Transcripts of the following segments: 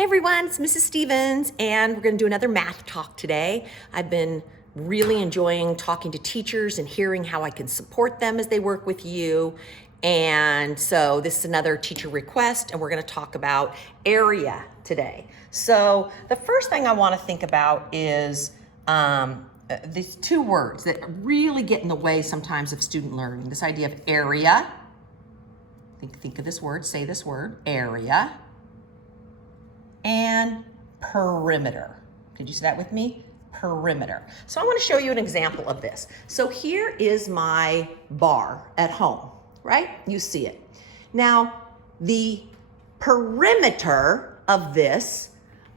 Hey everyone, it's Mrs. Stevens, and we're going to do another math talk today. I've been really enjoying talking to teachers and hearing how I can support them as they work with you. And so this is another teacher request, and we're going to talk about area today. So the first thing I want to think about is these two words that really get in the way sometimes of student learning. This idea of area. Think of this word, say this word, area. And perimeter. Did you say that with me? Perimeter. So I want to show you an example of this. So here is my bar at home, right? You see it. Now, the perimeter of this,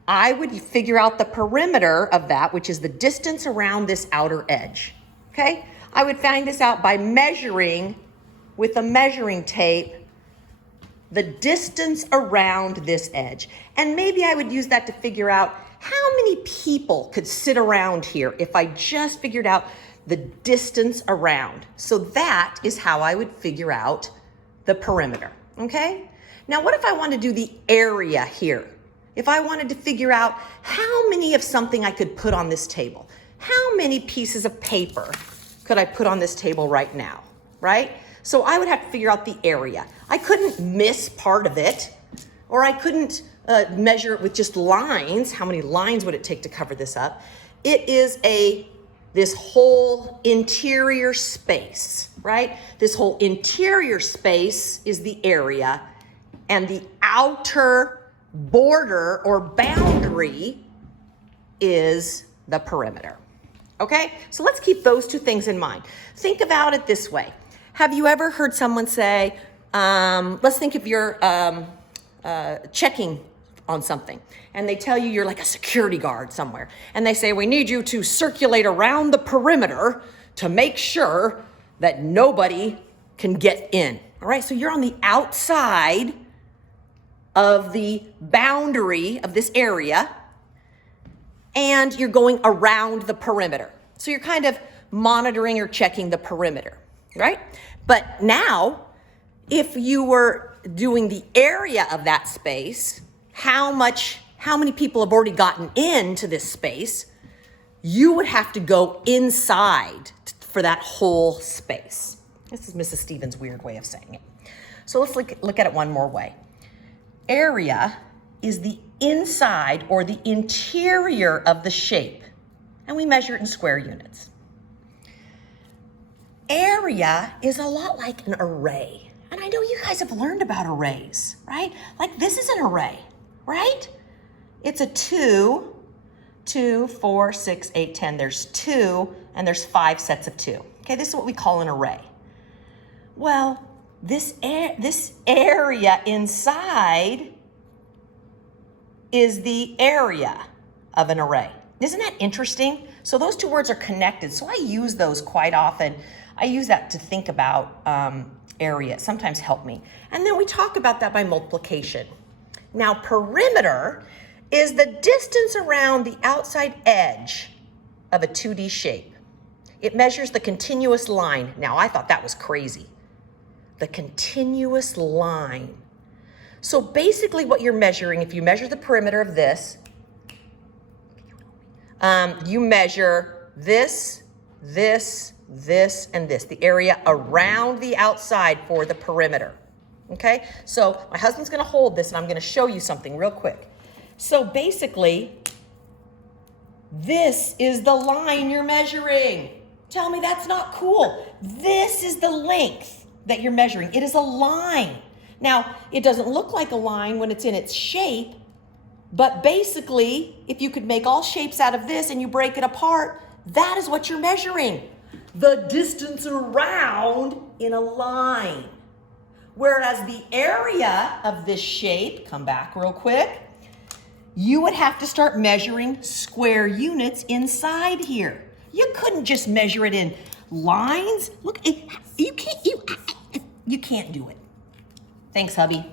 I would figure out the perimeter of that, which is the distance around this outer edge, okay? I would find this out by measuring with a measuring tape the distance around this edge. And maybe I would use that to figure out how many people could sit around here if I just figured out the distance around. So that is how I would figure out the perimeter, okay? Now, what if I wanted to do the area here? If I wanted to figure out how many of something I could put on this table, how many pieces of paper could I put on this table right now, right? So I would have to figure out the area. I couldn't miss part of it, or I couldn't measure it with just lines. How many lines would it take to cover this up? It is this whole interior space, right? This whole interior space is the area, and the outer border or boundary is the perimeter. Okay, so let's keep those two things in mind. Think about it this way. Have you ever heard someone say, let's think if you're checking on something, and they tell you you're like a security guard somewhere, and they say, we need you to circulate around the perimeter to make sure that nobody can get in. All right, so you're on the outside of the boundary of this area, and you're going around the perimeter. So you're kind of monitoring or checking the perimeter, right? But now, if you were doing the area of that space, how many people have already gotten into this space, you would have to go inside for that whole space. This is Mrs. Stevens' weird way of saying it. So let's look at it one more way. Area is the inside or the interior of the shape, and we measure it in square units. Area is a lot like an array. And I know you guys have learned about arrays, right? Like this is an array, right? It's a 2, 4, 6, 8, 10. There's 2, and there's 5 sets of 2. Okay, this is what we call an array. Well, this area inside is the area of an array. Isn't that interesting? So those two words are connected. So I use those quite often. I use that to think about area. It sometimes help me. And then we talk about that by multiplication. Now, perimeter is the distance around the outside edge of a 2D shape. It measures the continuous line. Now, I thought that was crazy. The continuous line. So basically what you're measuring, if you measure the perimeter of this, you measure this, and this, the area around the outside for the perimeter. Okay, so my husband's gonna hold this and I'm gonna show you something real quick. So basically, this is the line you're measuring. Tell me that's not cool. This is the length that you're measuring. It is a line. Now, it doesn't look like a line when it's in its shape, but basically, if you could make all shapes out of this and you break it apart, that is what you're measuring. The distance around in a line. Whereas the area of this shape, come back real quick, you would have to start measuring square units inside here. You couldn't just measure it in lines. Look, you can't do it. Thanks, hubby.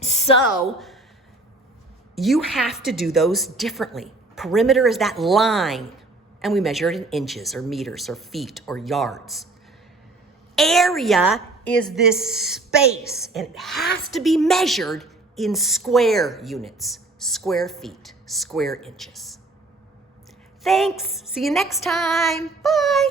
So you have to do those differently. Perimeter is that line. And we measure it in inches or meters or feet or yards. Area is this space, and it has to be measured in square units. square feet, square inches. Thanks. See you next time. Bye.